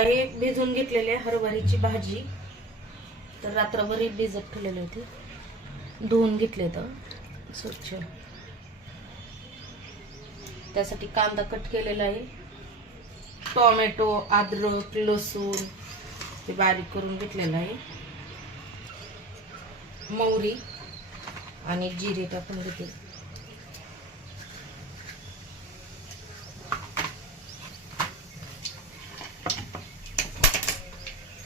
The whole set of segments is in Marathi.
हे भिजून घेतलेले हरभरीची भाजी. तर रात्रभर भिजत ठेवलेली होती. धुवून घेतले तर स्वच्छ. त्यासाठी कांदा कट केलेला आहे. टोमॅटो अद्रक लसूण ते बारीक करून घेतलेलं आहे. मोहरी आणि जिरे टाकून घेते.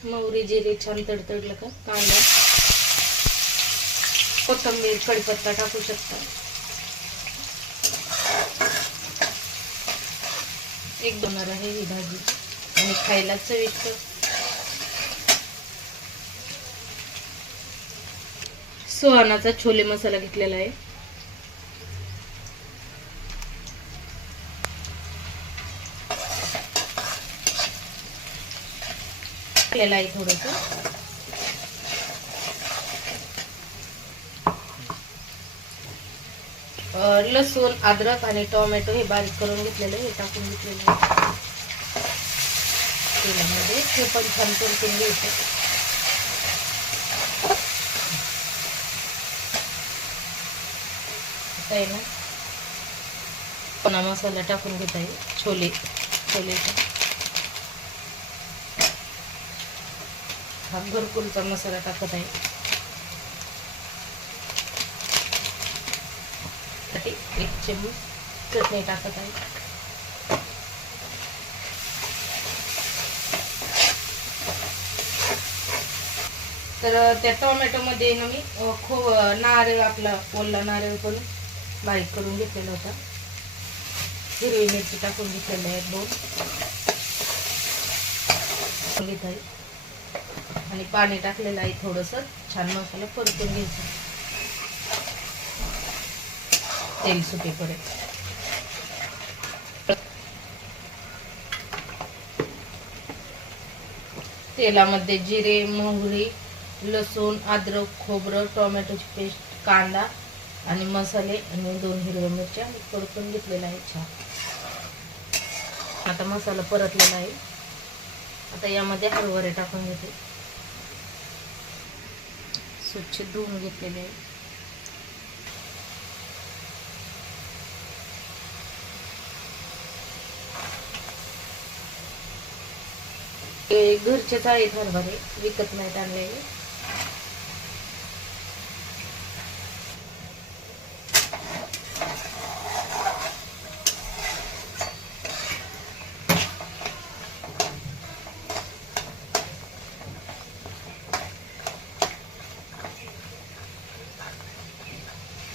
मोहरी जिरे छान तडतडलं का? कांदा कोथिंबीर कडीपत्ता टाकू शकता. एक बनणार आहे ही भाजी. आणि खायला चविष्ट सुहानाचा छोले मसाला घेतलेला आहे. तेल आहे थोडंसं. लसूण अद्रक आणि टोमॅटो हे बारीक करून घेतलेलं आहे हे टाकून घेतलेलं आहे. तेलामध्ये हे पण छान परतून घ्यायचं. आहे ना पुन्हा मसाला टाकून घेत आहे छोले छोले हा घरकुलचा मसाला टाकत आहे. एक चमच चटणी टाकत आहे. तर त्या टोमॅटोमध्ये ना मी खूप खो नारळ आपला ओला नारळ पण बारीक करून घेतलेला होता. हिरवी मिरची टाकून घेतलेली आहे दोन. घेत आहे आणि पाणी टाकलेलं आहे थोडस. छान मसाला परतून घ्यायचं. तेल सुटेपर्यंत. तेलामध्ये जिरे मोहरी लसूण अद्रक खोबरं टोमॅटोची पेस्ट कांदा आणि मसाले आणि दोन हिरव्या मिरच्या परतून घेतलेल्या आहे छान. आता मसाला परतलेला आहे. आता यामध्ये हरभरे टाकून घेते. स्वच्छ धुवून घेतलेले. आहे हे घरचेच हरभरे विकत नाहीत आणलेले.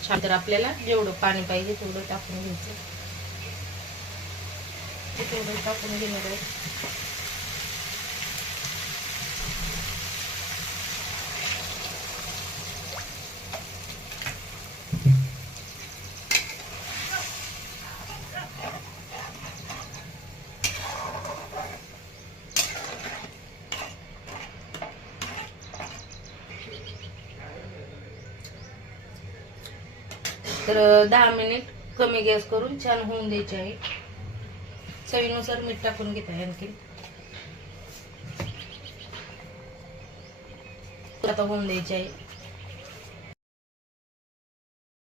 छान. तर आपल्याला जेवढं पाणी पाहिजे तेवढं टाकून घ्यायचं. ते तेवढं टाकून घेणार आहे. तर दहा मिनिट कमी गॅस करून छान होऊन द्यायचे आहे. चवीनुसार मीठ टाकून घेत आहे आणखी. आता होऊन द्यायचे आहे.